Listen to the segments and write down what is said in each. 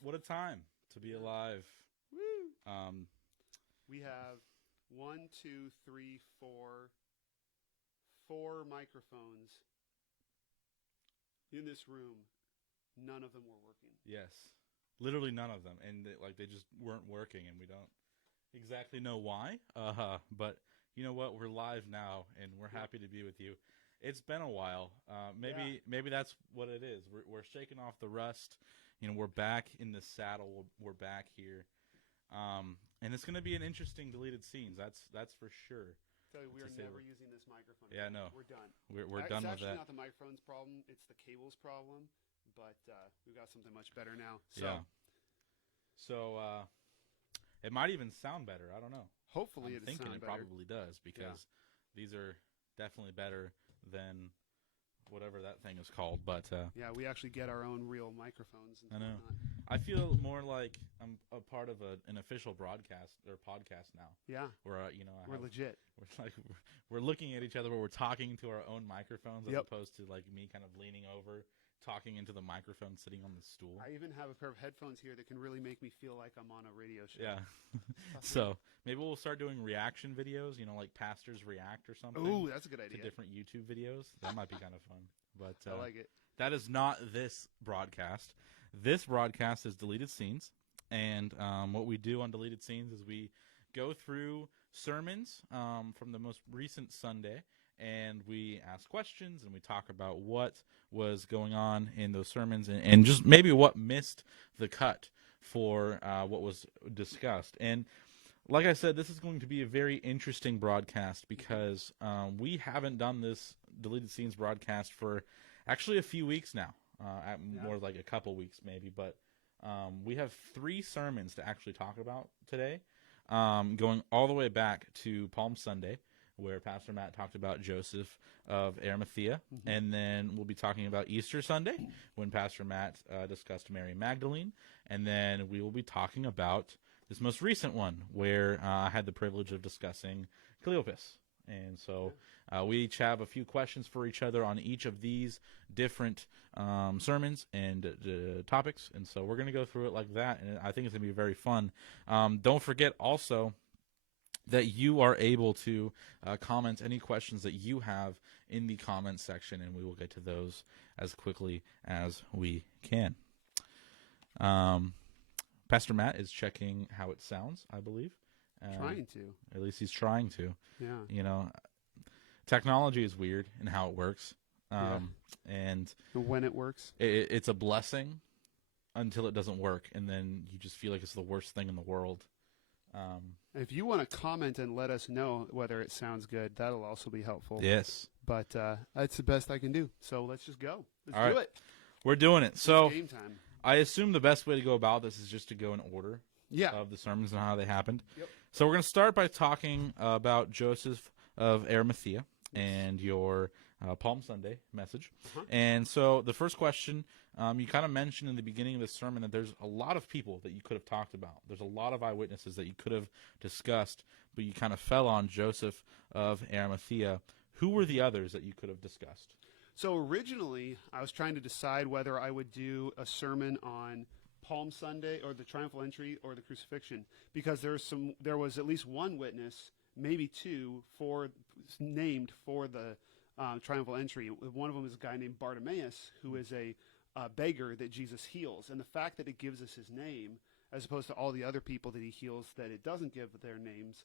What a time to be alive. Woo! We have 4 microphones in this room. None of them were working. Yes. Literally none of them. And they just weren't working, and we don't exactly know why. But you know what? We're live now, and we're happy to be with you. It's been a while. Maybe that's what it is. We're shaking off the rust. You know, we're back in the saddle. We're back here. And it's going to be an interesting deleted scenes. That's for sure. Tell you, we are never using this microphone. Yeah, no. We're done. We're done with that. It's actually not the microphone's problem. It's the cable's problem. But we've got something much better now. So it might even sound better. I don't know. Hopefully I'm thinking it better. probably does, because these are definitely better than whatever that thing is called. But yeah, we actually get our own real microphones. And I know. whatnot. I feel more like I'm a part of an official broadcast or podcast now. Yeah, where we're legit. We're looking at each other, where we're talking to our own microphones, as Yep. opposed to like me kind of leaning over, talking into the microphone, sitting on the stool. I even have a pair of headphones here that can really make me feel like I'm on a radio show. Yeah. So maybe we'll start doing reaction videos, like pastors react or something. Ooh, that's a good idea. To different YouTube videos. That might be kind of fun. But I like it. That is not this broadcast. This broadcast is Deleted Scenes. And what we do on Deleted Scenes is we go through sermons from the most recent Sunday, and we ask questions, and we talk about what was going on in those sermons, and just maybe what missed the cut for what was discussed. And like I said, this is going to be a very interesting broadcast, because we haven't done this Deleted Scenes broadcast for actually a few weeks now, more like a couple weeks maybe, but we have 3 sermons to actually talk about today, going all the way back to Palm Sunday, where Pastor Matt talked about Joseph of Arimathea, and then we'll be talking about Easter Sunday, when Pastor Matt discussed Mary Magdalene, and then we will be talking about this most recent one, where I had the privilege of discussing Cleopas. And so we each have a few questions for each other on each of these different sermons and topics. And so we're going to go through it like that, and I think it's going to be very fun. Don't forget also that you are able to comment any questions that you have in the comments section, and we will get to those as quickly as we can. Pastor Matt is checking how it sounds, I believe. Trying to. At least he's trying to. Yeah. Technology is weird in how it works. And when it works. It's a blessing until it doesn't work, and then you just feel like it's the worst thing in the world. If you want to comment and let us know whether it sounds good, that'll also be helpful. Yes. But that's the best I can do. So let's just go. Let's do it. We're doing it. So it's game time. I assume the best way to go about this is just to go in order of the sermons and how they happened. Yep. So we're going to start by talking about Joseph of Arimathea and your Palm Sunday message. And so the first question, you kind of mentioned in the beginning of the sermon that there's a lot of people that you could have talked about. There's a lot of eyewitnesses that you could have discussed, but you kind of fell on Joseph of Arimathea. Who were the others that you could have discussed? So originally, I was trying to decide whether I would do a sermon on Palm Sunday or the triumphal entry or the crucifixion, because there was at least one witness, maybe 2, named for the triumphal entry. One of them is a guy named Bartimaeus, who is a beggar that Jesus heals. And the fact that it gives us his name, as opposed to all the other people that he heals that it doesn't give their names,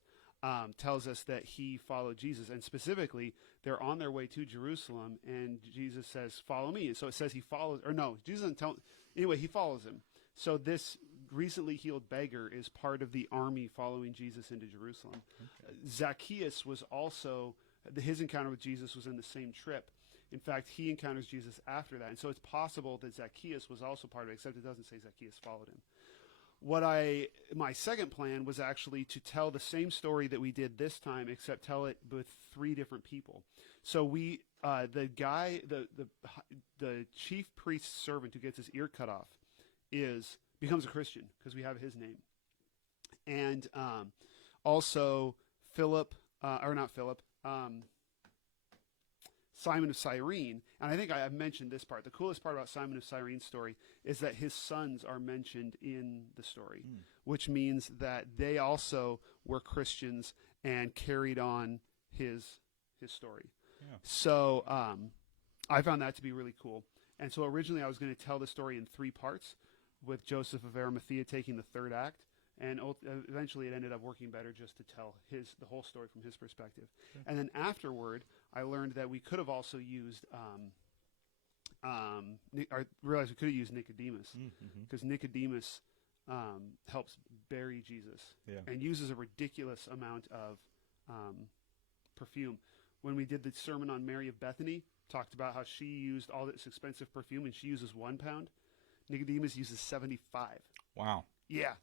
tells us that he followed Jesus. And specifically, they're on their way to Jerusalem, and Jesus says, "Follow me." And so it says he follows, or no, Jesus doesn't tell. Anyway, he follows him. So this recently healed beggar is part of the army following Jesus into Jerusalem. Okay. Zacchaeus was also, his encounter with Jesus was in the same trip. In fact, he encounters Jesus after that. And so it's possible that Zacchaeus was also part of it, except it doesn't say Zacchaeus followed him. My second plan was actually to tell the same story that we did this time, except tell it with 3 different people. So the chief priest's servant who gets his ear cut off becomes a Christian because we have his name. And also Simon of Cyrene, and I think I've mentioned this part. The coolest part about Simon of Cyrene's story is that his sons are mentioned in the story, which means that they also were Christians and carried on his story. Yeah. So I found that to be really cool. And so originally I was going to tell the story in 3 parts, with Joseph of Arimathea taking the 3rd act. And eventually it ended up working better just to tell the whole story from his perspective. Sure. And then afterward, I learned that we could have also used, I realized we could have used Nicodemus, because Nicodemus helps bury Jesus and uses a ridiculous amount of perfume. When we did the sermon on Mary of Bethany, talked about how she used all this expensive perfume, and she uses 1 pound. Nicodemus uses 75. Wow. Yeah.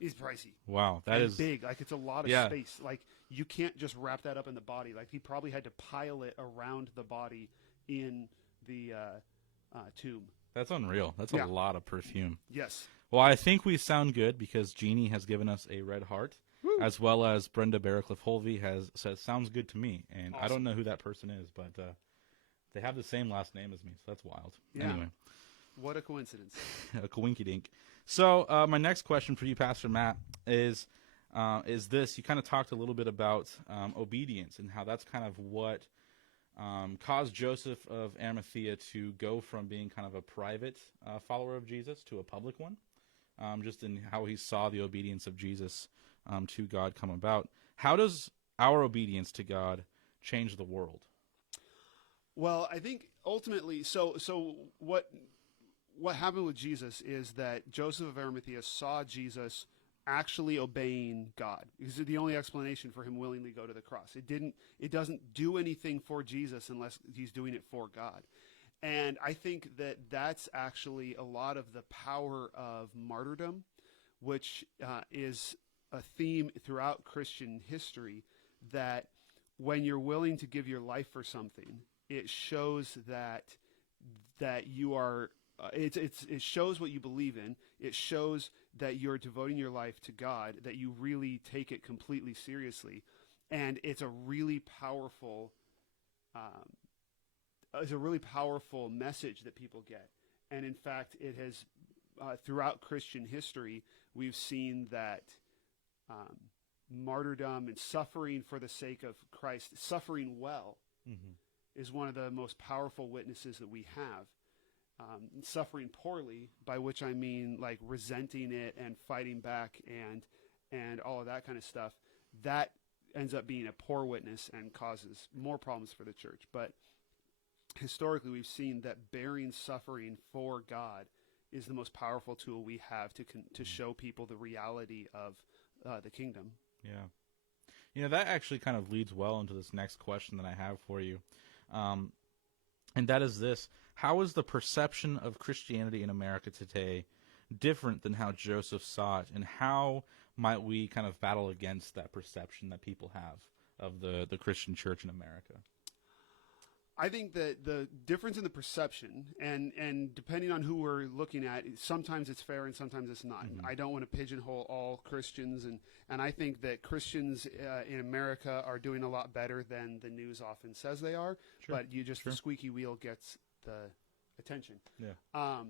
It's pricey. Wow, that is big. Like, it's a lot of space. Like, you can't just wrap that up in the body. Like, he probably had to pile it around the body in the tomb. That's unreal. That's a lot of perfume. Yes. Well, I think we sound good because Jeannie has given us a red heart, as well as Brenda Barracliff-Holvey has said, sounds good to me. And awesome. I don't know who that person is, but they have the same last name as me, so that's wild. Yeah. Anyway. What a coincidence. A coinky-dink. So my next question for you, Pastor Matt, is this. You kind of talked a little bit about obedience and how that's kind of what caused Joseph of Arimathea to go from being kind of a private follower of Jesus to a public one, just in how he saw the obedience of Jesus to God come about. How does our obedience to God change the world? Well, I think ultimately, so what happened with Jesus is that Joseph of Arimathea saw Jesus actually obeying God. This is the only explanation for him willingly go to the cross. It doesn't do anything for Jesus unless he's doing it for God. And I think that that's actually a lot of the power of martyrdom, which is a theme throughout Christian history, that when you're willing to give your life for something, it shows that you are it shows what you believe in. It shows that you're devoting your life to God, that you really take it completely seriously, and it's a really powerful message that people get. And in fact, it has throughout Christian history, we've seen that martyrdom and suffering for the sake of Christ, suffering well, is one of the most powerful witnesses that we have. Suffering poorly, by which I mean like resenting it and fighting back and all of that kind of stuff, that ends up being a poor witness and causes more problems for the church. But historically, we've seen that bearing suffering for God is the most powerful tool we have to show people the reality of the kingdom. Yeah. You know, that actually kind of leads well into this next question that I have for you. And that is this. How is the perception of Christianity in America today different than how Joseph saw it? And how might we kind of battle against that perception that people have of the Christian church in America? I think that the difference in the perception, and depending on who we're looking at, sometimes it's fair and sometimes it's not. I don't want to pigeonhole all Christians, and I think that Christians in America are doing a lot better than the news often says they are, but the squeaky wheel gets the attention. Yeah.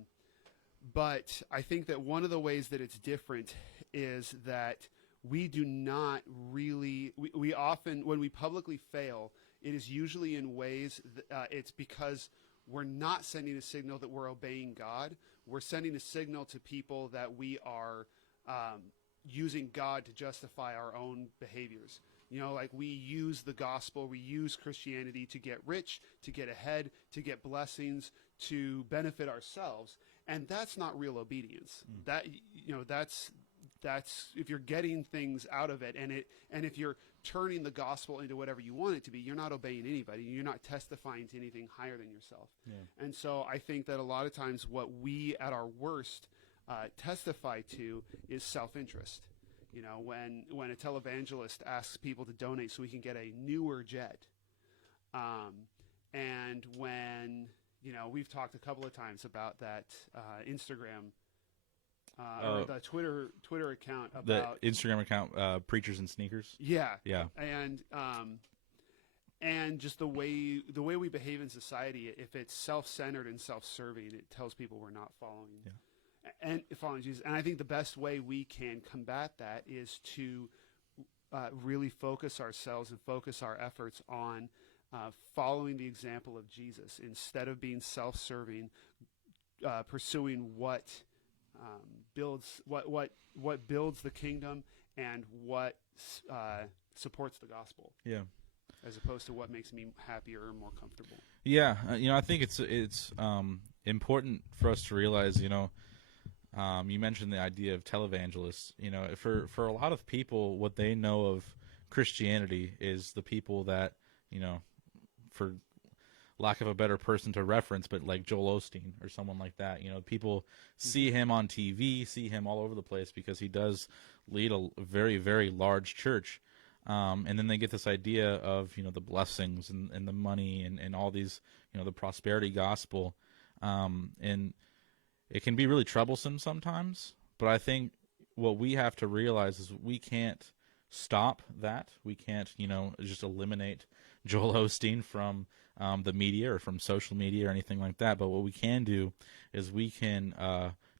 But I think that one of the ways that it's different is that we do not really, we often, when we publicly fail, it is usually in ways that it's because we're not sending a signal that we're obeying God. We're sending a signal to people that we are using God to justify our own behaviors. You know, like we use the gospel, we use Christianity to get rich, to get ahead, to get blessings, to benefit ourselves. And that's not real obedience. That, you know, that's if you're getting things out of it, and if you're turning the gospel into whatever you want it to be, you're not obeying anybody. You're not testifying to anything higher than yourself. Yeah. And so I think that a lot of times what we at our worst testify to is self-interest. You know, when a televangelist asks people to donate so we can get a newer jet, and when, you know, we've talked a couple of times about that Instagram or the Twitter account about the Instagram account, Preachers and Sneakers. Yeah. Yeah. And and just the way we behave in society, if it's self-centered and self-serving, it tells people we're not following and following Jesus. And I think the best way we can combat that is to really focus ourselves and focus our efforts on following the example of Jesus instead of being self-serving, pursuing what builds the kingdom and what supports the gospel. Yeah. As opposed to what makes me happier or more comfortable. Yeah, I think it's important for us to realize, you mentioned the idea of televangelists. For a lot of people, what they know of Christianity is the people that, for lack of a better person to reference, but like Joel Osteen or someone like that. People see him on TV, see him all over the place because he does lead a very, very large church. And then they get this idea of, the blessings and the money and all these, the prosperity gospel. And it can be really troublesome sometimes. But I think what we have to realize is we can't stop that. We can't, just eliminate Joel Osteen from the media or from social media or anything like that. But what we can do is we can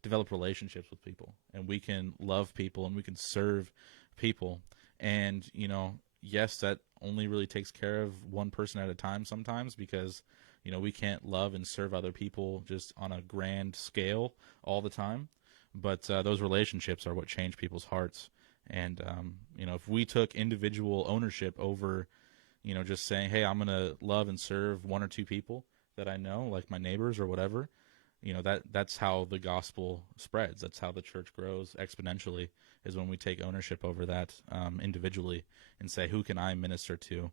develop relationships with people, and we can love people, and we can serve people. And, yes, that only really takes care of one person at a time sometimes because, we can't love and serve other people just on a grand scale all the time. But those relationships are what change people's hearts. And, if we took individual ownership over, just saying, hey, I'm going to love and serve one or two people that I know, like my neighbors or whatever, that's how the gospel spreads. That's how the church grows exponentially, is when we take ownership over that individually and say, who can I minister to,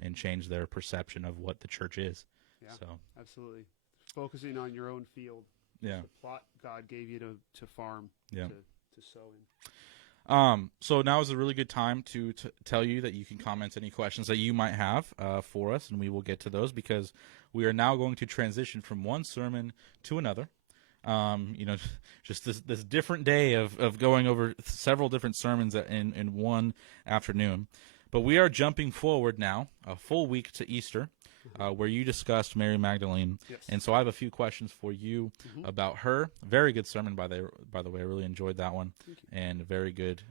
and change their perception of what the church is. Yeah, so absolutely. Focusing on your own field. Yeah. The plot God gave you to farm, yeah. to sow in. So now is a really good time to tell you that you can comment any questions that you might have for us, and we will get to those because we are now going to transition from one sermon to another. Just this different day of going over several different sermons in one afternoon. But we are jumping forward now, a full week to Easter, where you discussed Mary Magdalene. Yes. And so I have a few questions for you about her. Very good sermon, by the way. I really enjoyed that one. And very good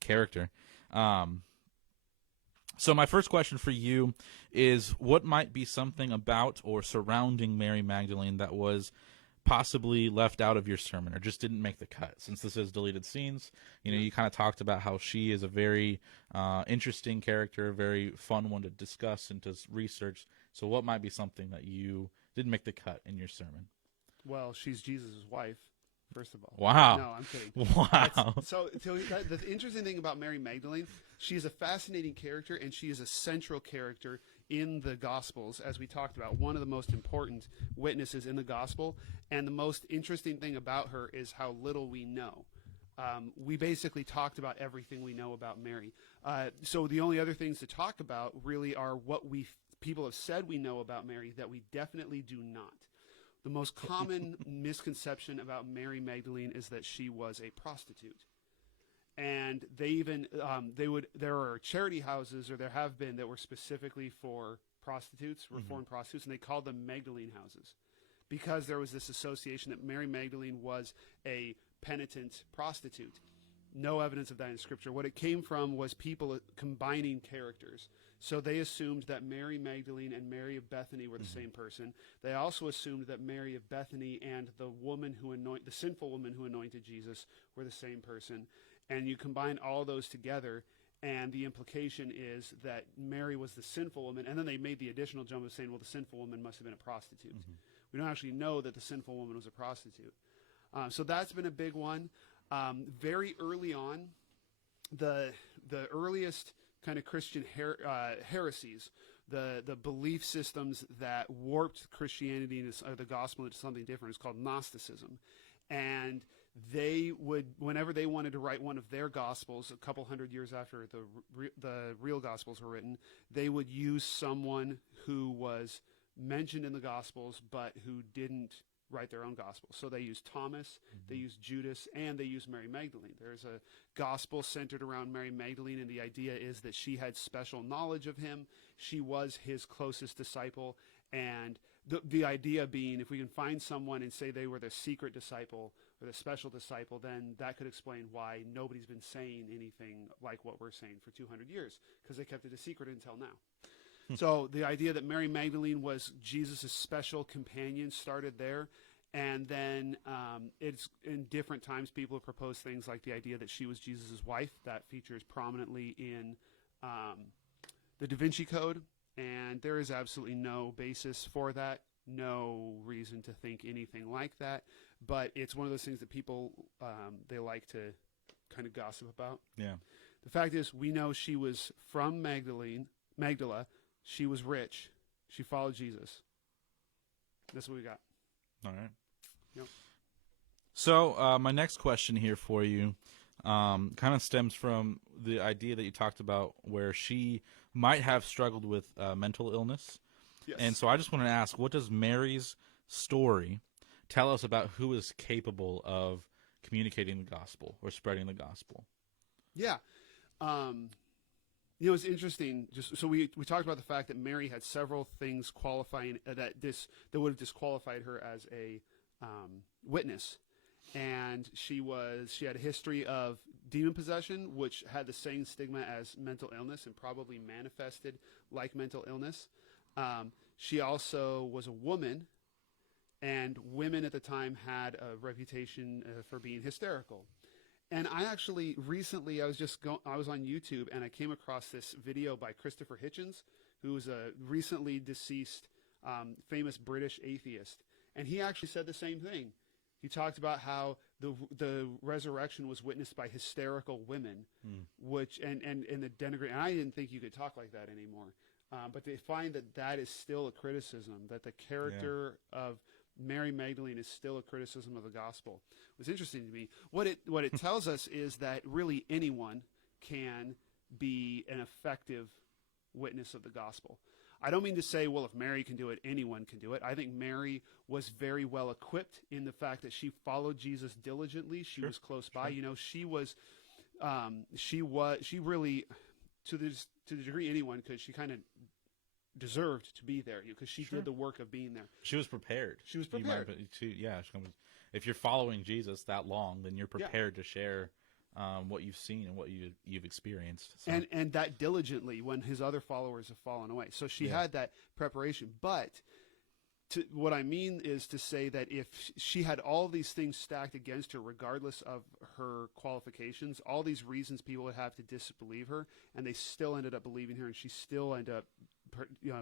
character. So my first question for you is, what might be something about or surrounding Mary Magdalene that was possibly left out of your sermon or just didn't make the cut? Since this is deleted scenes, you kind of talked about how she is a very interesting character, very fun one to discuss and to research. So what might be something that you didn't make the cut in your sermon? Well, she's Jesus' wife, first of all. Wow. No, I'm kidding. Wow. The interesting thing about Mary Magdalene, she is a fascinating character, and she is a central character in the Gospels, as we talked about, one of the most important witnesses in the Gospel. And the most interesting thing about her is how little we know. We basically talked about everything we know about Mary. So the only other things to talk about really are what people have said we know about Mary that we definitely do not. The most common misconception about Mary Magdalene is that she was a prostitute. And they even, there are charity houses, or there have been, that were specifically for prostitutes, reformed prostitutes, and they called them Magdalene houses because there was this association that Mary Magdalene was a penitent prostitute. No evidence of that in Scripture. What it came from was people combining characters. So they assumed that Mary Magdalene and Mary of Bethany were the same person. They also assumed that Mary of Bethany and the sinful woman who anointed Jesus were the same person. And you combine all those together, and the implication is that Mary was the sinful woman. And then they made the additional jump of saying, well, the sinful woman must have been a prostitute. We don't actually know that the sinful woman was a prostitute. So that's been a big one. Very early on, the earliest kind of Christian heresies, the belief systems that warped Christianity or the gospel into something different, is called Gnosticism. And they would, whenever they wanted to write one of their gospels, a couple hundred years after the real gospels were written, they would use someone who was mentioned in the gospels but who didn't write their own gospel. So they use Thomas, they use Judas, and they use Mary Magdalene. There's a gospel centered around Mary Magdalene, and the idea is that she had special knowledge of him. She was his closest disciple, and the idea being, if we can find someone and say they were the secret disciple or the special disciple, then that could explain why nobody's been saying anything like what we're saying for 200 years, because they kept it a secret until now. So the idea that Mary Magdalene was Jesus' special companion started there. And then it's in different times people have proposed things like the idea that she was Jesus' wife. That features prominently in the Da Vinci Code. And there is absolutely no basis for that, no reason to think anything like that. But it's one of those things that people, they like to kind of gossip about. Yeah. The fact is, we know she was from Magdala. She was rich. She followed Jesus. That's what we got. All right. Yep. So my next question here for you kind of stems from the idea that you talked about where she might have struggled with mental illness. Yes. And so I just want to ask, what does Mary's story tell us about who is capable of communicating the gospel or spreading the gospel? Yeah. It's interesting. Just so we talked about the fact that Mary had several things qualifying that would have disqualified her as a witness, and she had a history of demon possession, which had the same stigma as mental illness and probably manifested like mental illness. She also was a woman, and women at the time had a reputation for being hysterical. And I actually recently, I was on YouTube and I came across this video by Christopher Hitchens, who was a recently deceased famous British atheist. And he actually said the same thing. He talked about how the resurrection was witnessed by hysterical women, which and the denigrate. And I didn't think you could talk like that anymore. But they find that is still a criticism, that the character of Mary Magdalene is still a criticism of the gospel. What's interesting to me, what it tells us is that really anyone can be an effective witness of the gospel. I don't mean to say, well, if Mary can do it, anyone can do it. I think Mary was very well equipped in the fact that she followed Jesus diligently. She was close by. She really, to the degree anyone could, she kind of deserved to be there because she did the work of being there. She was prepared. She was prepared. If you're following Jesus that long, then you're prepared to share what you've seen and what you've experienced. So. And that diligently when his other followers have fallen away. So she had that preparation. But what I mean is to say that if she had all these things stacked against her, regardless of her qualifications, all these reasons people would have to disbelieve her, and they still ended up believing her, and she still ended up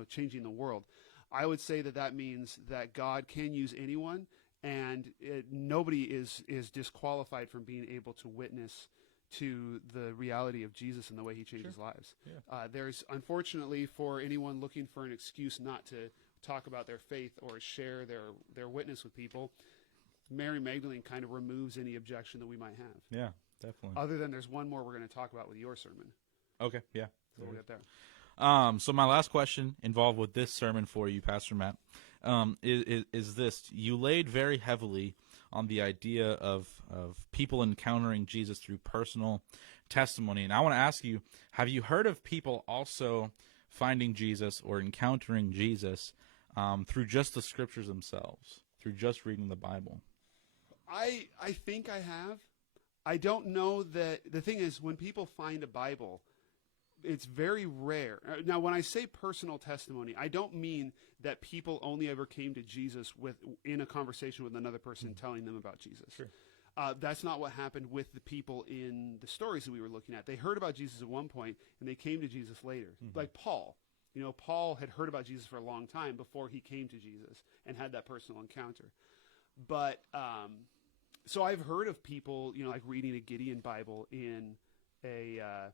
changing the world. I would say that means that God can use anyone, and nobody is disqualified from being able to witness to the reality of Jesus and the way he changes lives. Yeah. There's, unfortunately, for anyone looking for an excuse not to talk about their faith or share their witness with people, Mary Magdalene kind of removes any objection that we might have. Yeah, definitely. Other than there's one more we're going to talk about with your sermon. Okay, yeah. So we'll get there. So my last question involved with this sermon for you, Pastor Matt, is this. You laid very heavily on the idea of people encountering Jesus through personal testimony. And I want to ask you, have you heard of people also finding Jesus or encountering Jesus through just the scriptures themselves, through just reading the Bible? I think I have. I don't know that. The thing is, when people find a Bible, it's very rare. Now, when I say personal testimony, I don't mean that people only ever came to Jesus in a conversation with another person telling them about Jesus. Sure. That's not what happened with the people in the stories that we were looking at. They heard about Jesus at one point, and they came to Jesus later. Like Paul. Paul had heard about Jesus for a long time before he came to Jesus and had that personal encounter. But so I've heard of people, like reading a Gideon Bible in a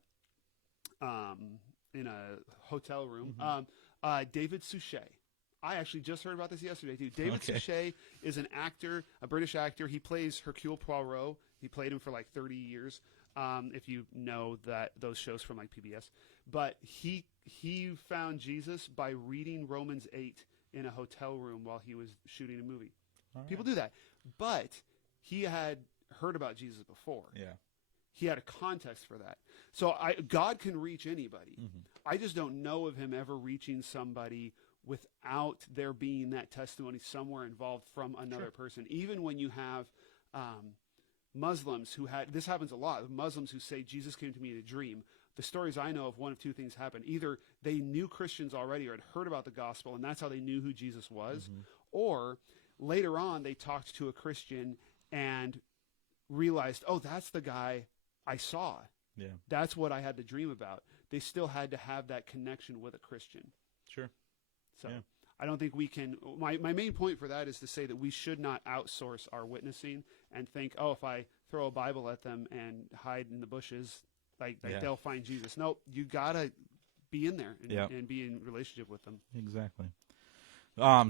hotel room. David Suchet. I actually just heard about this yesterday, too. David Suchet is an actor, a British actor. He plays Hercule Poirot. He played him for like 30 years, if you know those shows from like PBS. But he found Jesus by reading Romans 8 in a hotel room while he was shooting a movie. right. People do that. But he had heard about Jesus before. Yeah. He had a context for that. So God can reach anybody. Mm-hmm. I just don't know of him ever reaching somebody without there being that testimony somewhere involved from another person. Even when you have Muslims who had, this happens a lot, Muslims who say Jesus came to me in a dream. The stories I know of, one of two things happened. Either they knew Christians already or had heard about the gospel, and that's how they knew who Jesus was, or later on they talked to a Christian and realized, oh, that's the guy I saw. Yeah. That's what I had the dream about. They still had to have that connection with a Christian. Sure. So Yeah. I don't think we can, my main point for that is to say that we should not outsource our witnessing and think, oh, if I throw a Bible at them and hide in the bushes, like they'll find Jesus. No, you got to be in there and be in relationship with them. Exactly.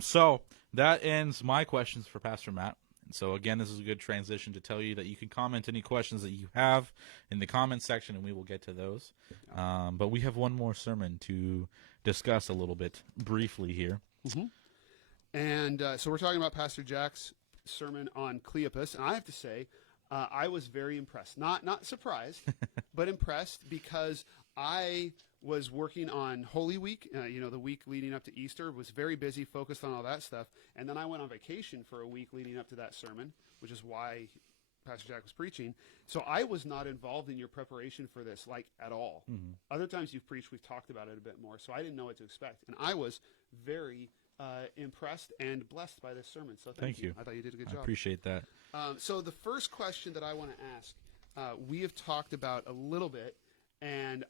So that ends my questions for Pastor Matt. And so, again, this is a good transition to tell you that you can comment any questions that you have in the comment section, and we will get to those. But we have one more sermon to discuss a little bit briefly here. Mm-hmm. And so we're talking about Pastor Jack's sermon on Cleopas. And I have to say, I was very impressed. Not surprised, but impressed because I was working on Holy Week, the week leading up to Easter, was very busy, focused on all that stuff. And then I went on vacation for a week leading up to that sermon, which is why Pastor Jack was preaching. So I was not involved in your preparation for this, at all. Mm-hmm. Other times you've preached, we've talked about it a bit more, so I didn't know what to expect. And I was very impressed and blessed by this sermon. So thank you. I thought you did a good job. I appreciate that. So the first question that I want to ask, we have talked about a little bit, and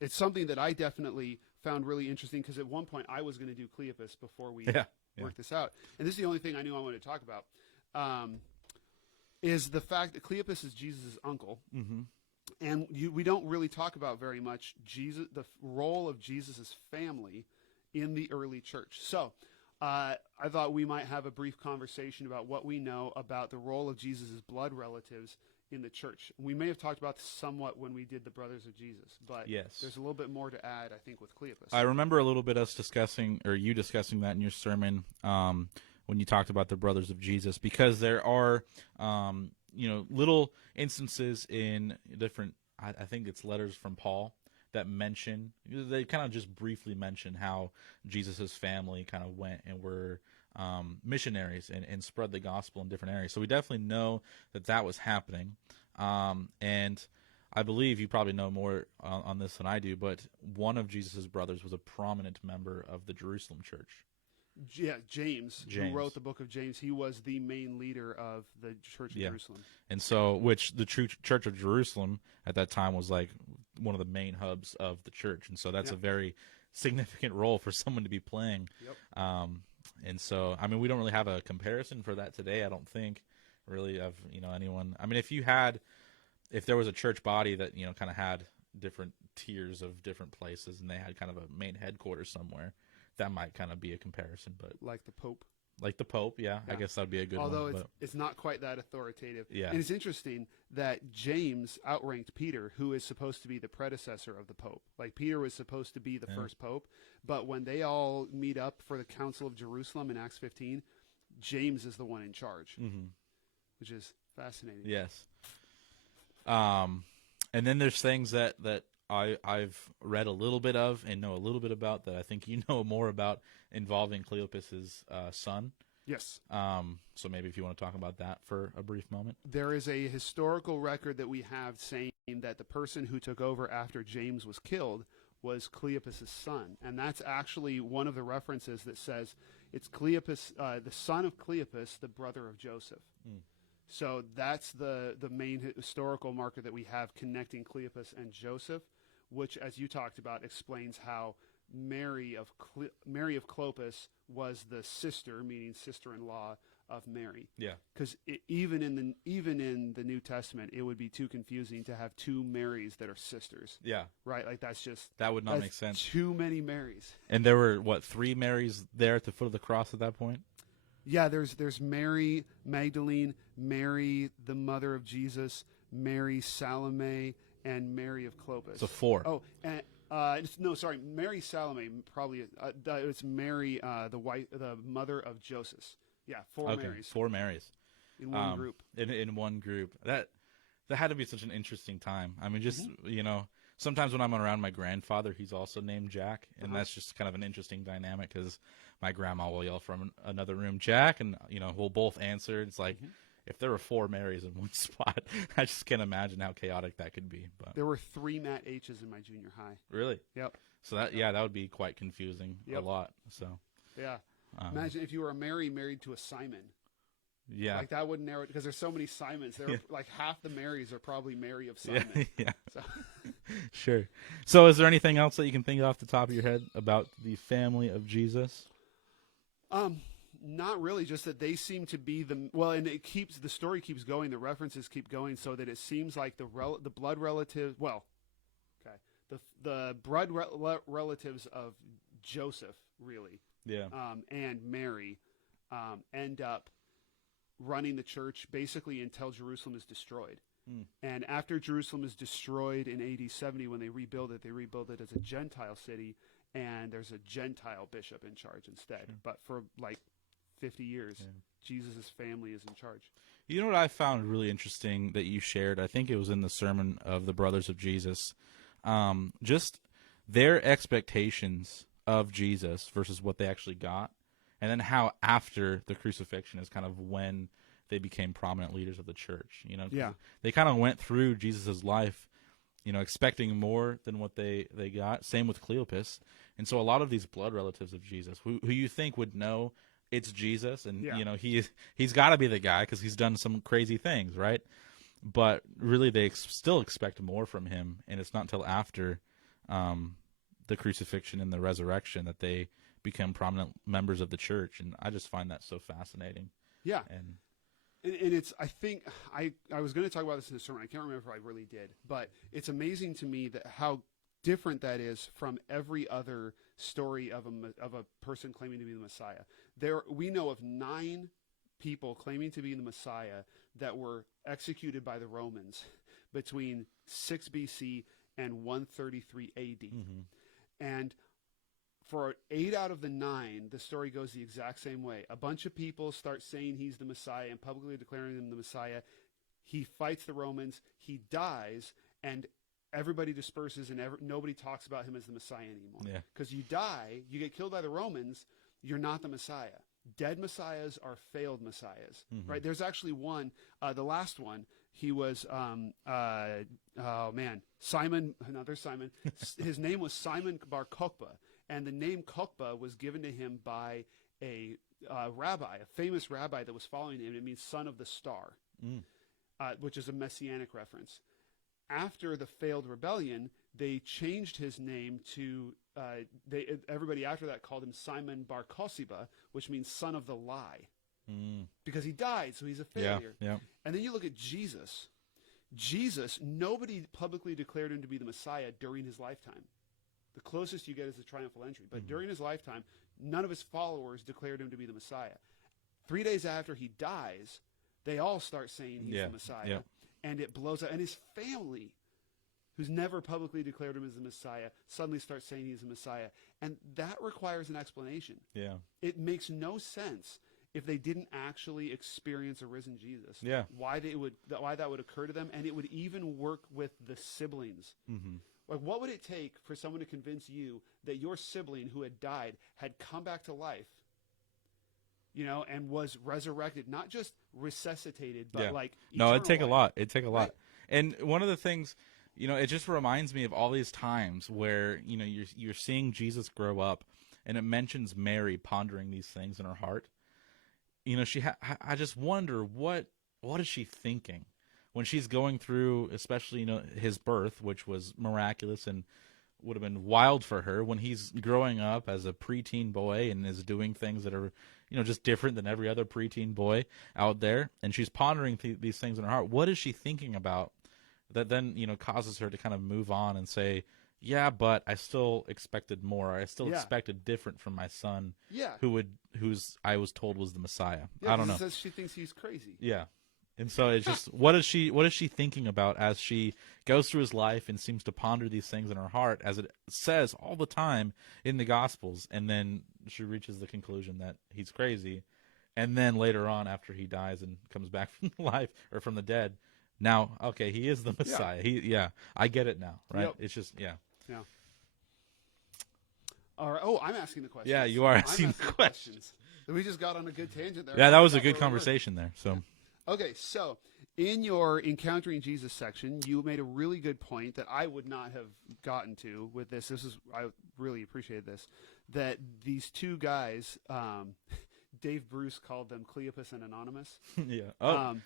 it's something that I definitely found really interesting because at one point I was going to do Cleopas before we worked this out. And this is the only thing I knew I wanted to talk about, is the fact that Cleopas is Jesus' uncle. Mm-hmm. And we don't really talk about very much the role of Jesus' family in the early church. So I thought we might have a brief conversation about what we know about the role of Jesus' blood relatives in the church. We may have talked about this somewhat when we did the Brothers of Jesus, but there's a little bit more to add, I think, with Cleopas. I remember a little bit us discussing, or you discussing that in your sermon when you talked about the Brothers of Jesus, because there are, little instances in different, I think it's letters from Paul, that mention, they kind of just briefly mention how Jesus' family kind of went and were missionaries and spread the gospel in different areas. So we definitely know that was happening. And I believe you probably know more on this than I do, but one of Jesus' brothers was a prominent member of the Jerusalem church. Yeah, James, who wrote the book of James, he was the main leader of the church of Jerusalem. And so, which the true church of Jerusalem at that time was like one of the main hubs of the church. And so that's a very significant role for someone to be playing. Yep. And so, I mean, we don't really have a comparison for that today, I don't think, really, of, anyone. I mean, if there was a church body that, kind of had different tiers of different places and they had kind of a main headquarters somewhere, that might kind of be a comparison. But like the Pope. Like the Pope, yeah. I guess that would be a good one. Although it's not quite that authoritative. Yeah. And it's interesting that James outranked Peter, who is supposed to be the predecessor of the Pope. Like, Peter was supposed to be the first Pope, but when they all meet up for the Council of Jerusalem in Acts 15, James is the one in charge, which is fascinating. Yes. And then there's things that I've read a little bit of and know a little bit about that I think you know more about involving Cleopas' son. Yes. So maybe if you want to talk about that for a brief moment. There is a historical record that we have saying that the person who took over after James was killed was Cleopas' son. And that's actually one of the references that says it's Cleopas, the son of Cleopas, the brother of Joseph. Mm. So that's the main historical marker that we have connecting Cleopas and Joseph, which, as you talked about, explains how Mary of Cleopas was the sister, meaning sister-in-law, of Mary. Yeah. Because even in the New Testament, it would be too confusing to have two Marys that are sisters. Yeah. Right? Like, that would not make sense. Too many Marys. And there were, 3 Marys there at the foot of the cross at that point? Yeah, there's Mary Magdalene, Mary the mother of Jesus, Mary Salome, and Mary of Cleopas. So 4. Oh, and Mary Salome probably. It's Mary, the mother of Joseph. Yeah, four Marys 4 Marys in one group. In one group. That had to be such an interesting time. I mean, just sometimes when I'm around my grandfather, he's also named Jack, and that's just kind of an interesting dynamic because my grandma will yell from another room, Jack, and we'll both answer. It's like if there were 4 Marys in one spot, I just can't imagine how chaotic that could be. But there were 3 Matt H's in my junior high. Really? Yep. So that would be quite confusing a lot. So yeah, imagine if you were a Mary married to a Simon. Yeah, like that would narrow it because there's so many Simons. There are like half the Marys are probably Mary of Simon. Yeah. So. Sure. So is there anything else that you can think off the top of your head about the family of Jesus? Not really. Just that they seem to be and the story keeps going. The references keep going, so that it seems like the blood relative. Well, okay, the blood relatives of Joseph really. Yeah. And Mary, end up running the church basically until Jerusalem is destroyed. And after Jerusalem is destroyed in AD 70, when they rebuild it as a Gentile city, and there's a Gentile bishop in charge instead. Sure. But for like 50 years, Jesus' family is in charge. You know what I found really interesting that you shared? I think it was in the sermon of the Brothers of Jesus. Just their expectations of Jesus versus what they actually got. And then how after the crucifixion is kind of when they became prominent leaders of the church. They kind of went through Jesus' life, expecting more than what they got. Same with Cleopas. And so a lot of these blood relatives of Jesus, who you think would know it's Jesus, and he's got to be the guy because he's done some crazy things, right? But really, they still expect more from him, and it's not until after the crucifixion and the resurrection that they become prominent members of the church, and I just find that so fascinating. Yeah, and it's, I think I was going to talk about this in the sermon. I can't remember if I really did, but it's amazing to me that how different that is from every other story of a person claiming to be the Messiah. We know of 9 people claiming to be the Messiah that were executed by the Romans between 6 BC and 133 AD. And for 8 out of the 9, the story goes the exact same way. A bunch of people start saying he's the Messiah and publicly declaring him the Messiah. He fights the Romans. He dies, and everybody disperses, and nobody talks about him as the Messiah anymore. Yeah. Because you die, you get killed by the Romans, you're not the Messiah. Dead Messiahs are failed Messiahs, right? There's actually one, the last one. He was, Simon, another Simon. His name was Simon Bar Kokhba. And the name Kokhba was given to him by a rabbi, a famous rabbi that was following him. It means son of the star, which is a messianic reference. After the failed rebellion, they changed his name to, everybody after that called him Simon Bar Kokhba, which means son of the lie, because he died, so he's a failure. Yeah. And then you look at Jesus. Jesus, nobody publicly declared him to be the Messiah during his lifetime. The closest you get is the triumphal entry. But during his lifetime, none of his followers declared him to be the Messiah. 3 days after he dies, they all start saying he's the Messiah. Yeah. And it blows up. And his family, who's never publicly declared him as the Messiah, suddenly starts saying he's the Messiah. And that requires an explanation. Yeah. It makes no sense if they didn't actually experience a risen Jesus. Yeah. Why that would occur to them. And it would even work with the siblings. Like, what would it take for someone to convince you that your sibling who had died had come back to life, and was resurrected, not just resuscitated, but like eternal it'd take life. a lot. It'd take a lot. Right. And one of the things, it just reminds me of all these times where, you're seeing Jesus grow up, and it mentions Mary pondering these things in her heart. I just wonder, what is she thinking when she's going through, especially, his birth, which was miraculous and would have been wild for her, when he's growing up as a preteen boy and is doing things that are, just different than every other preteen boy out there. And she's pondering these things in her heart. What is she thinking about that then, causes her to kind of move on and say, yeah, but I still expected more. I still expected different from my son, who's I was told was the Messiah. I don't know. Says she thinks he's crazy. Yeah. And so it's just, what is she thinking about as she goes through his life and seems to ponder these things in her heart, as it says all the time in the Gospels, and then she reaches the conclusion that he's crazy, and then later on, after he dies and comes back from life or from the dead, now, okay, he is the Messiah. I get it now, right? Yep. It's just, Yeah. All right. Oh, I'm asking the questions. Yeah, you are asking the questions. We just got on a good tangent there. Yeah, that was a good conversation there. So, okay, so in your Encountering Jesus section, you made a really good point that I would not have gotten to with this. I really appreciate this. That these two guys, Dave Bruce called them Cleopas and Anonymous. yeah. Oh,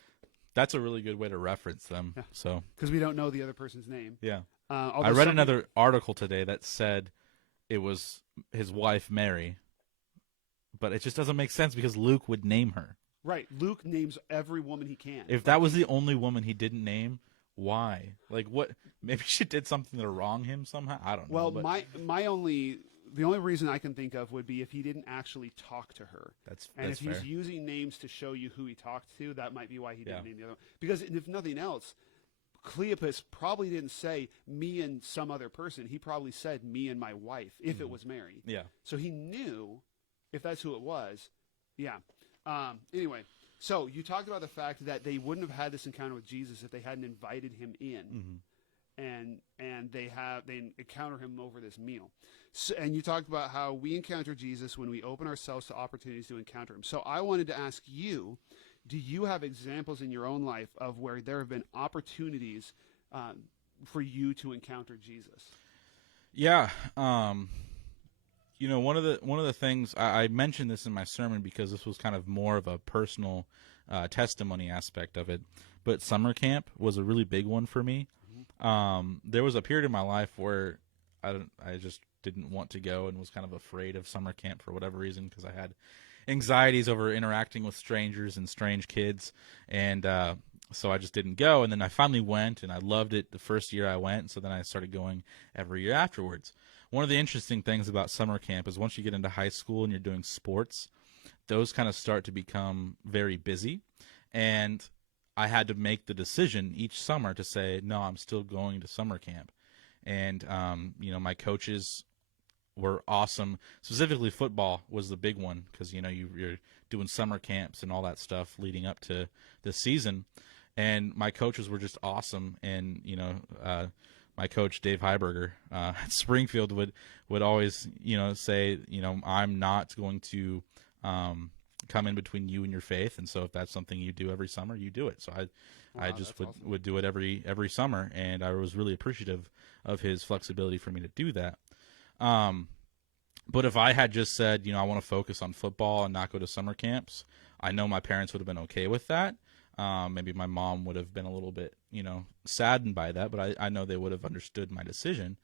that's a really good way to reference them. Yeah. So, because we don't know the other person's name. Yeah. I read another article today that said it was his wife Mary, but it just doesn't make sense because Luke would name her. Right. Luke names every woman he can. If that was the only woman he didn't name, why? Like, what? Maybe she did something to wrong him somehow. I don't know. Well, the only reason I can think of would be if he didn't actually talk to her. That's if fair. he's using names to show you who he talked to, that might be why he didn't name the other one. Because if nothing else, Cleopas probably didn't say me and some other person. He probably said me and my wife, if it was Mary. Yeah. So he knew if that's who it was. Yeah. Anyway, so you talked about the fact that they wouldn't have had this encounter with Jesus if they hadn't invited him in, and they encounter him over this meal. So, and you talked about how we encounter Jesus when we open ourselves to opportunities to encounter him. So I wanted to ask you, do you have examples in your own life of where there have been opportunities for you to encounter Jesus? Yeah. One of the things I mentioned this in my sermon because this was kind of more of a personal testimony aspect of it. But summer camp was a really big one for me. There was a period in my life where I just didn't want to go and was kind of afraid of summer camp for whatever reason because I had anxieties over interacting with strangers and strange kids, and so I just didn't go. And then I finally went, and I loved it the first year I went, so then I started going every year afterwards. One of the interesting things about summer camp is once you get into high school and you're doing sports, those kind of start to become very busy, and I had to make the decision each summer to say, no, I'm still going to summer camp. And, my coaches were awesome. Specifically, football was the big one because, you're doing summer camps and all that stuff leading up to the season. And my coaches were just awesome. And, my coach, Dave Heiberger, at Springfield would always, say, I'm not going to come in between you and your faith. And so if that's something you do every summer, you do it. So I just would do it every summer. And I was really appreciative of his flexibility for me to do that. But if I had just said, I want to focus on football and not go to summer camps, I know my parents would have been okay with that. Maybe my mom would have been a little bit, saddened by that, but I know they would have understood my decision.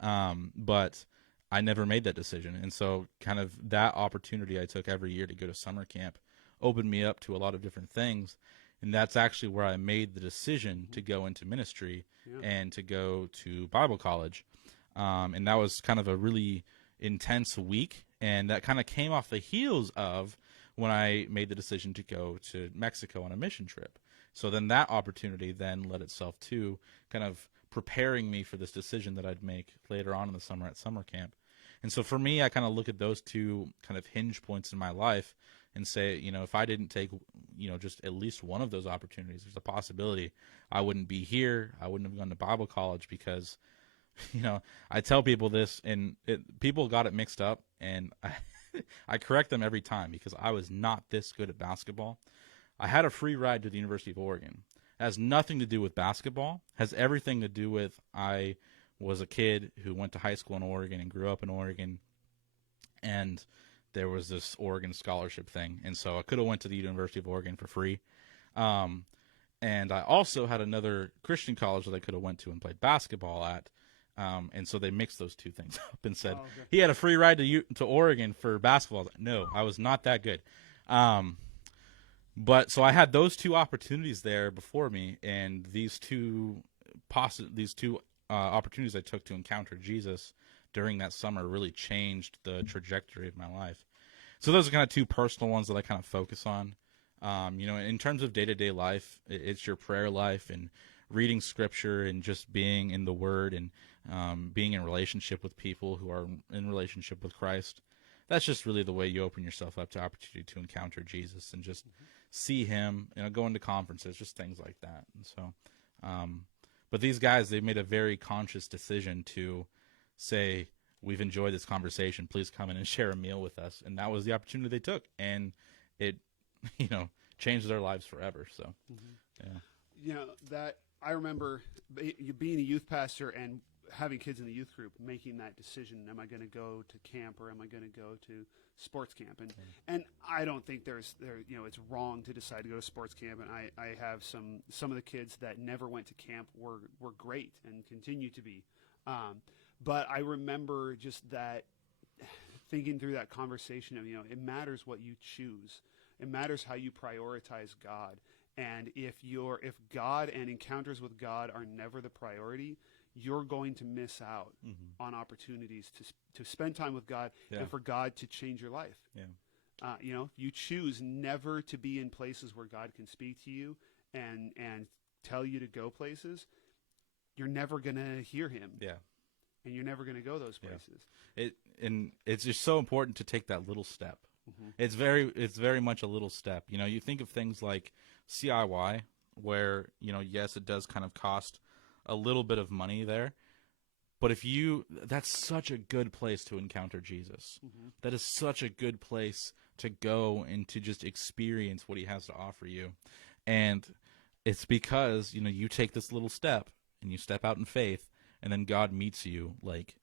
But I never made that decision. And so kind of that opportunity I took every year to go to summer camp opened me up to a lot of different things. And that's actually where I made the decision to go into ministry and to go to Bible college. And that was kind of a really intense week. And that kind of came off the heels of when I made the decision to go to Mexico on a mission trip. So then that opportunity then led itself to kind of preparing me for this decision that I'd make later on in the summer at summer camp. And so for me, I kind of look at those two kind of hinge points in my life and say, if I didn't take, just at least one of those opportunities, there's a possibility I wouldn't be here. I wouldn't have gone to Bible college because, I tell people this and people got it mixed up, and I correct them every time because I was not this good at basketball. I had a free ride to the University of Oregon. It has nothing to do with basketball. It has everything to do with I was a kid who went to high school in Oregon and grew up in Oregon, and there was this Oregon scholarship thing, and so I could have went to the University of Oregon for free. And I also had another Christian college that I could have went to and played basketball at. And so they mixed those two things up and said, he had a free ride to Oregon for basketball. No, I was not that good. But so I had those two opportunities there before me, and these two opportunities I took to encounter Jesus during that summer really changed the trajectory of my life. So those are kind of two personal ones that I kind of focus on. In terms of day-to-day life, it's your prayer life and reading scripture and just being in the Word and being in relationship with people who are in relationship with Christ. that's just really the way you open yourself up to opportunity to encounter Jesus and just see him, go into conferences, just things like that. And so, but these guys, they made a very conscious decision to say, we've enjoyed this conversation. Please come in and share a meal with us. And that was the opportunity they took. And it, changed their lives forever. So, yeah. That I remember being a youth pastor and having kids in the youth group, making that decision. Am I going to go to camp or am I going to go to sports camp? And I don't think it's wrong to decide to go to sports camp. And I have some of the kids that never went to camp were great and continue to be. But I remember just that, thinking through that conversation of, it matters what you choose. It matters how you prioritize God. And if God and encounters with God are never the priority, you're going to miss out on opportunities to spend time with God and for God to change your life. Yeah. You choose never to be in places where God can speak to you and tell you to go places. You're never going to hear him. Yeah. And you're never going to go those places. It's just so important to take that little step. It's very much a little step. You think of things like CIY, where yes, it does kind of cost a little bit of money there, but that's such a good place to encounter Jesus. That is such a good place to go and to just experience what he has to offer you. And it's because you take this little step and you step out in faith, and then God meets you like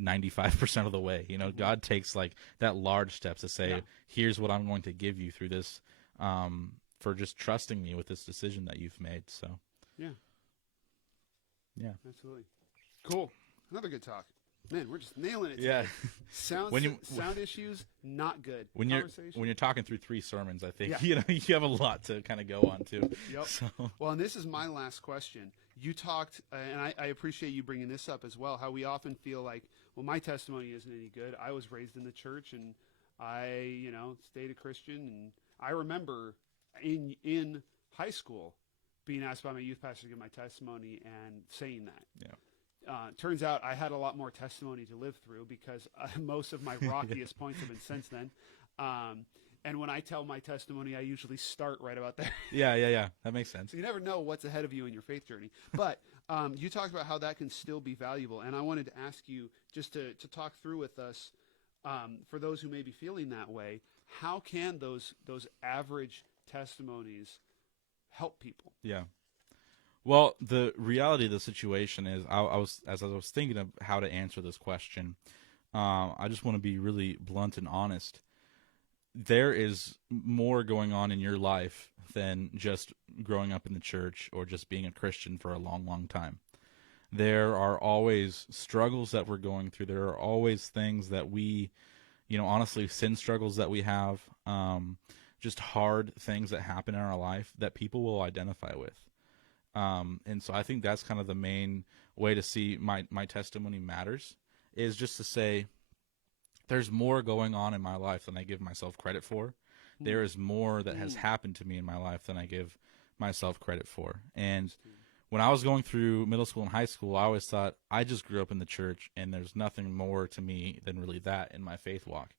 95% of the way. God takes like that large steps to say, here's what I'm going to give you through this, for just trusting me with this decision that you've made. So yeah, absolutely. Cool. Another good talk. Man, we're just nailing it. Yeah. Sound issues, not good. When you're talking through 3 sermons, I think you have a lot to kind of go on to. Yep. So. Well, and this is my last question. You talked, and I appreciate you bringing this up as well, how we often feel like, well, my testimony isn't any good. I was raised in the church, and I, stayed a Christian. And I remember in high school being asked by my youth pastor to give my testimony and saying that. Yeah. Turns out I had a lot more testimony to live through because most of my rockiest points have been since then. And when I tell my testimony, I usually start right about there. Yeah. That makes sense. So you never know what's ahead of you in your faith journey. But you talked about how that can still be valuable. And I wanted to ask you just to talk through with us, for those who may be feeling that way, how can those average testimonies help people? Yeah. Well, the reality of the situation is, I was thinking of how to answer this question, I just want to be really blunt and honest. There is more going on in your life than just growing up in the church or just being a Christian for a long, long time. There are always struggles that we're going through. There are always things that we, honestly, sin struggles that we have, just hard things that happen in our life that people will identify with. And so I think that's kind of the main way to see my testimony matters, is just to say, there's more going on in my life than I give myself credit for. There is more that has happened to me in my life than I give myself credit for. And when I was going through middle school and high school, I always thought I just grew up in the church and there's nothing more to me than really that in my faith walk.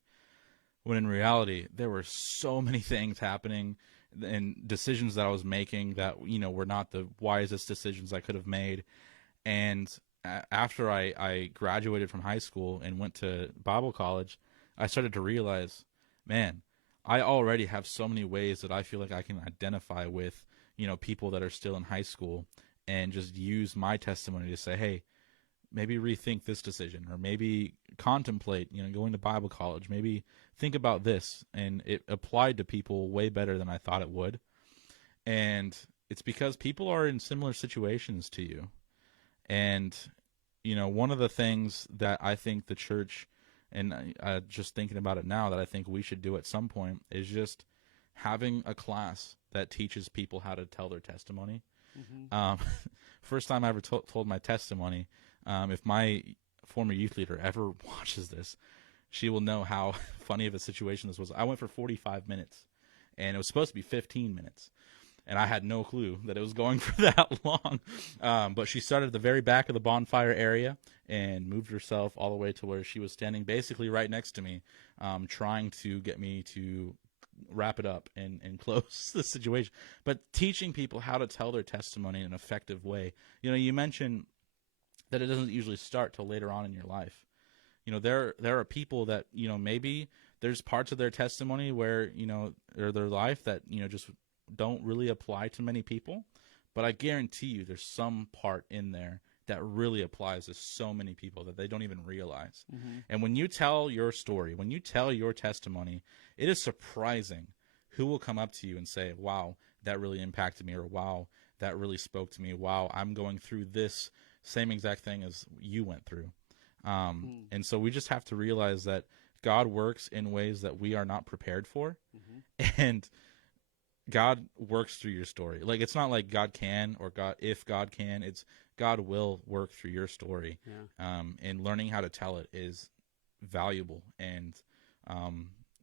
When in reality, there were so many things happening and decisions that I was making that, were not the wisest decisions I could have made. And after I graduated from high school and went to Bible college, I started to realize, man, I already have so many ways that I feel like I can identify with, people that are still in high school, and just use my testimony to say, hey, maybe rethink this decision, or maybe contemplate, going to Bible college, maybe think about this. And it applied to people way better than I thought it would. And it's because people are in similar situations to you. And, one of the things that I think the church, and just thinking about it now, that I think we should do at some point, is just having a class that teaches people how to tell their testimony. First time I ever told my testimony, if my former youth leader ever watches this, she will know how funny of a situation this was. I went for 45 minutes, and it was supposed to be 15 minutes. and I had no clue that it was going for that long. But she started at the very back of the bonfire area and moved herself all the way to where she was standing basically right next to me, trying to get me to wrap it up and close the situation. But teaching people how to tell their testimony in an effective way. You mentioned that it doesn't usually start till later on in your life. There are people that, maybe there's parts of their testimony where, or their life that, just don't really apply to many people. But I guarantee you there's some part in there that really applies to so many people that they don't even realize. Mm-hmm. And when you tell your story, when you tell your testimony, it is surprising who will come up to you and say, wow, that really impacted me, or wow, that really spoke to me. Wow, I'm going through this same exact thing as you went through. And so we just have to realize that God works in ways that we are not prepared for. Mm-hmm. And God works through your story. Like, it's not like God can, or if God can, it's God will work through your story. Yeah. And learning how to tell it is valuable. And,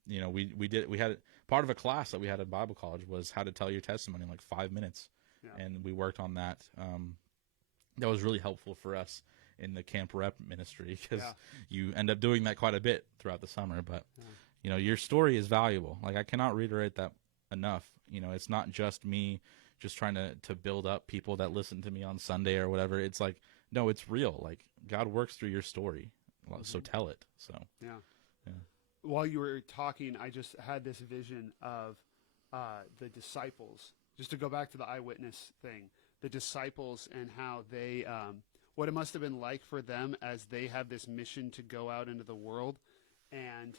we had part of a class that we had at Bible college was how to tell your testimony in like 5 minutes. Yeah. And we worked on that. That was really helpful for us in the camp rep ministry, because you end up doing that quite a bit throughout the summer. But, your story is valuable. Like, I cannot reiterate that enough. It's not just me just trying to build up people that listen to me on Sunday or whatever. It's like, no, it's real. Like, God works through your story. So tell it. So, yeah. While you were talking, I just had this vision of the disciples, just to go back to the eyewitness thing, the disciples and how they, what it must have been like for them as they have this mission to go out into the world. And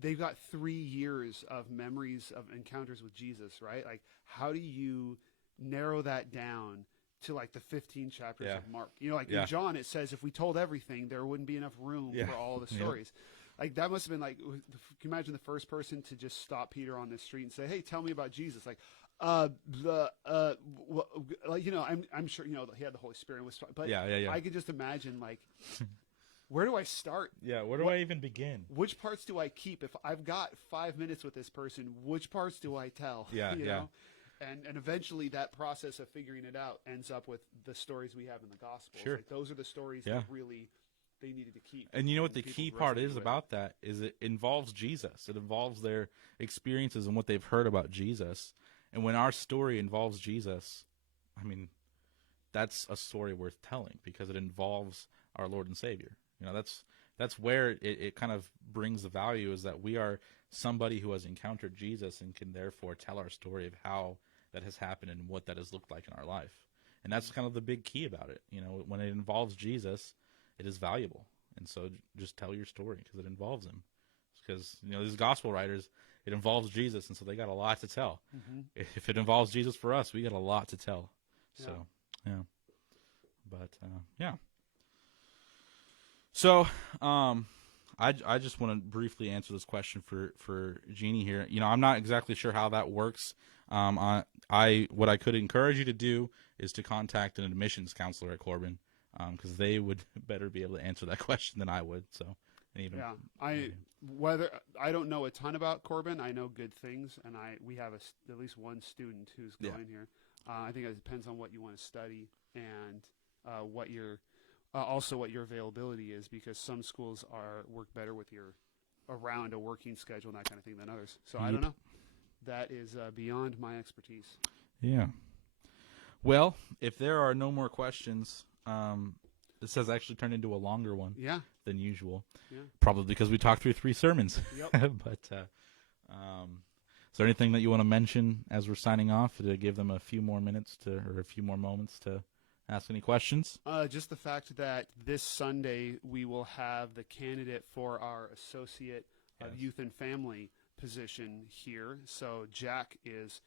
they've got 3 years of memories of encounters with Jesus, right? Like, how do you narrow that down to like the 15 chapters of Mark? In John, it says if we told everything, there wouldn't be enough room for all the stories. Like, that must have been like, can you imagine the first person to just stop Peter on the street and say, hey, tell me about Jesus? Like, I'm sure, he had the Holy Spirit, but I could just imagine, like, where do I start? Yeah, where do I even begin? Which parts do I keep? If I've got 5 minutes with this person, which parts do I tell? Yeah, you know? And eventually that process of figuring it out ends up with the stories we have in the Gospels. Sure. Like, those are the stories that really they needed to keep. And you know what the key part is about that is it involves Jesus. It involves their experiences and what they've heard about Jesus. And when our story involves Jesus, I mean, that's a story worth telling because it involves our Lord and Savior. That's where it kind of brings the value, is that we are somebody who has encountered Jesus and can therefore tell our story of how that has happened and what that has looked like in our life. And that's kind of the big key about it. When it involves Jesus, it is valuable. And so just tell your story because it involves him. Because, these gospel writers, it involves Jesus, and so they got a lot to tell. Mm-hmm. If it involves Jesus for us, we got a lot to tell. So, But, So, I just want to briefly answer this question for Jeannie here. I'm not exactly sure how that works. What I could encourage you to do is to contact an admissions counselor at Corbin, because they would better be able to answer that question than I would. So, I don't know a ton about Corbin. I know good things, and we have at least one student who's going here. I think it depends on what you want to study and what your availability is, because some schools work better with around a working schedule and that kind of thing than others. So I don't know. That is beyond my expertise. Yeah. Well, if there are no more questions, this has actually turned into a longer one than usual. Yeah. Probably because we talked through 3 sermons. Yep. But is there anything that you want to mention as we're signing off to give them a few more minutes or a few more moments to ask any questions? Just the fact that this Sunday we will have the candidate for our Associate of Youth and Family position here. So Jack is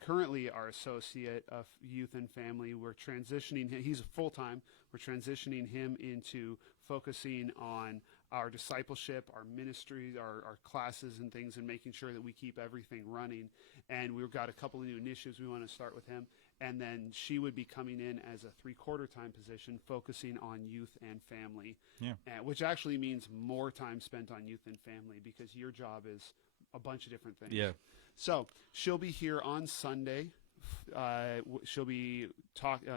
currently our Associate of Youth and Family. We're transitioning him. He's full-time. We're transitioning him into focusing on our discipleship, our ministry, our classes and things, and making sure that we keep everything running. And we've got a couple of new initiatives we want to start with him. And then she would be coming in as a 3/4 time position, focusing on youth and family, which actually means more time spent on youth and family, because your job is a bunch of different things. Yeah. So she'll be here on Sunday. She'll be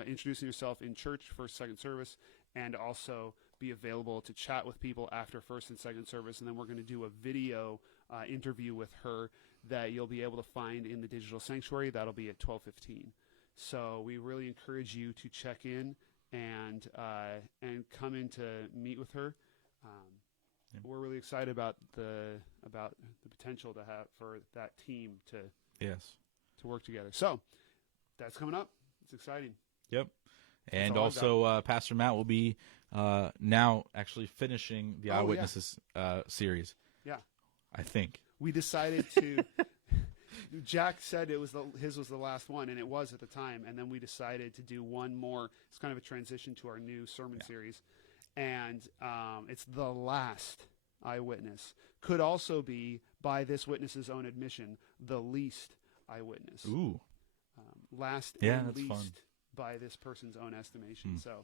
introducing herself in church, first, second service, and also be available to chat with people after first and second service. And then we're going to do a video interview with her that you'll be able to find in the digital sanctuary. That'll be at 12:15. So we really encourage you to check in and come in to meet with her. We're really excited about the potential to have for that team to work together. So that's coming up. It's exciting. Yep. And also, Pastor Matt will be now actually finishing the Eyewitnesses series. Yeah. I think. We decided to. Jack said his was the last one, and it was at the time. And then we decided to do one more. It's kind of a transition to our new sermon series. And it's the last eyewitness. Could also be, by this witness's own admission, the least eyewitness. Ooh. Last yeah, and that's least fun. by this person's own estimation. So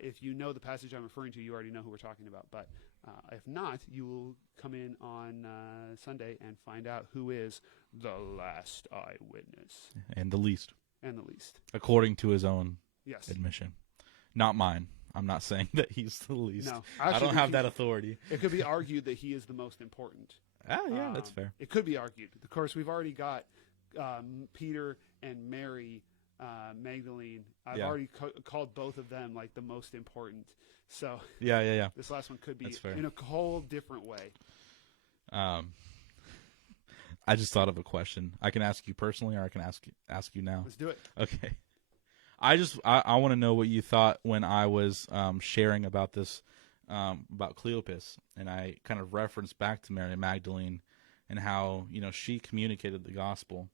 if you know the passage I'm referring to, you already know who we're talking about. But if not, you will come in on Sunday and find out who is the last eyewitness. And the least. And the least. According to his own Yes. admission. Not mine. I'm not saying that he's the least. No. I don't have that authority. It could be argued that he is the most important. Yeah, that's fair. It could be argued. Of course, we've already got Peter and Mary, Magdalene. I've already called both of them like the most important. So yeah. This last one could be in a whole different way. I just thought of a question. I can ask you personally, or I can ask you now. Let's do it. Okay. I want to know what you thought when I was sharing about this, about Cleopas, and I kind of referenced back to Mary Magdalene and how, she communicated the gospel.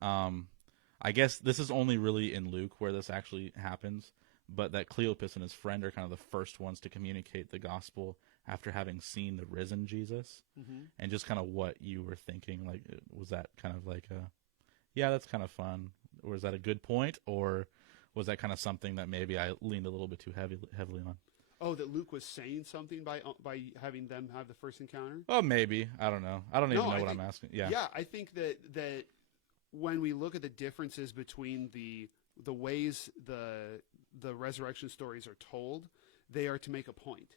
I guess this is only really in Luke where this actually happens, but that Cleopas and his friend are kind of the first ones to communicate the gospel after having seen the risen Jesus, and just kind of what you were thinking. Like, was that kind of like that's kind of fun, or is that a good point, or was that kind of something that maybe I leaned a little bit too heavily on? Oh, that Luke was saying something by having them have the first encounter? Oh, maybe. I don't know. I don't even know what I'm asking. Yeah. Yeah, I think that when we look at the differences between the ways the resurrection stories are told, they are to make a point.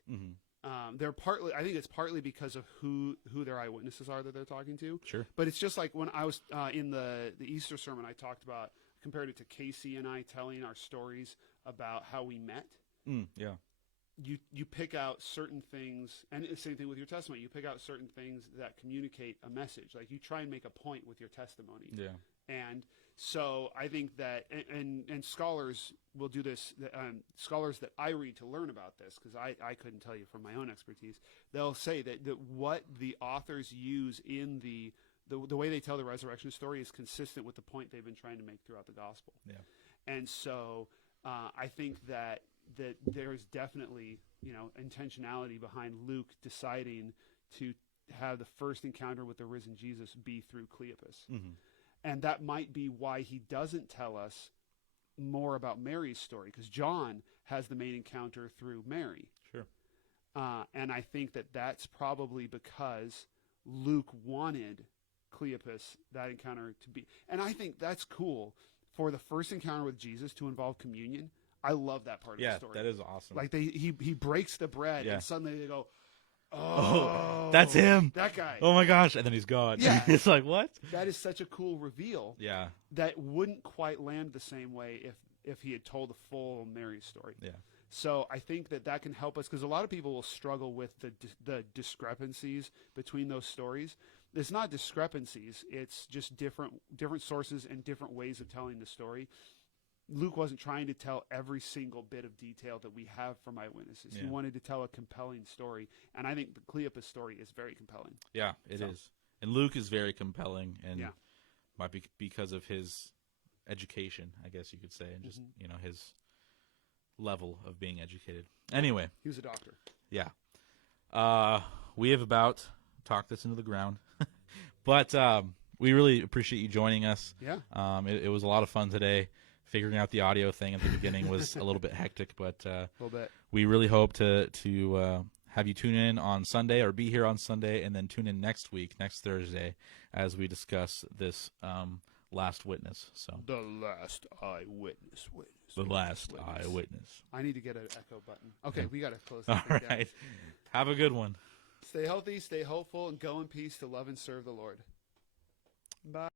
They're partly, I think it's partly because of who their eyewitnesses are that they're talking to. Sure. But it's just like when I was in the Easter sermon, I talked about, compared it to Casey and I telling our stories about how we met. Yeah. You pick out certain things, and the same thing with your testimony. You pick out certain things that communicate a message. Like, you try and make a point with your testimony. Yeah. And so I think that, and scholars will do this, scholars that I read to learn about this, because I couldn't tell you from my own expertise, they'll say that what the authors use in the way they tell the resurrection story is consistent with the point they've been trying to make throughout the gospel. Yeah. And so I think that there's definitely, intentionality behind Luke deciding to have the first encounter with the risen Jesus be through Cleopas. And that might be why he doesn't tell us more about Mary's story, because John has the main encounter through Mary. Sure. And I think that that's probably because Luke wanted Cleopas, that encounter, to be. And I think that's cool for the first encounter with Jesus to involve communion. I love that part of the story. Yeah, that is awesome. Like, he breaks the bread, and suddenly they go, oh, that's him. That guy. Oh my gosh. And then he's gone. Yeah. It's like, what? That is such a cool reveal. Yeah. That wouldn't quite land the same way if he had told the full Mary story. Yeah. So I think that can help us, because a lot of people will struggle with the discrepancies between those stories. It's not discrepancies. It's just different sources and different ways of telling the story. Luke wasn't trying to tell every single bit of detail that we have from eyewitnesses. He wanted to tell a compelling story, and I think the Cleopas story is very compelling. Yeah, it is. And Luke is very compelling, and Yeah. might be because of his education, I guess you could say, and just his level of being educated. Anyway, He was a doctor. yeah, we have about talked this into the ground, but we really appreciate you joining us. Yeah. It was a lot of fun today. Figuring out the audio thing at the beginning was a little bit hectic, but A little bit. we really hope to have you tune in on Sunday or be here on Sunday, and then tune in next week, next Thursday, as we discuss this last witness. So The last eyewitness. the last eyewitness. I need to get an echo button. Okay, we got to close this All thing down. right. Have a good one. Stay healthy, stay hopeful, and go in peace to love and serve the Lord. Bye.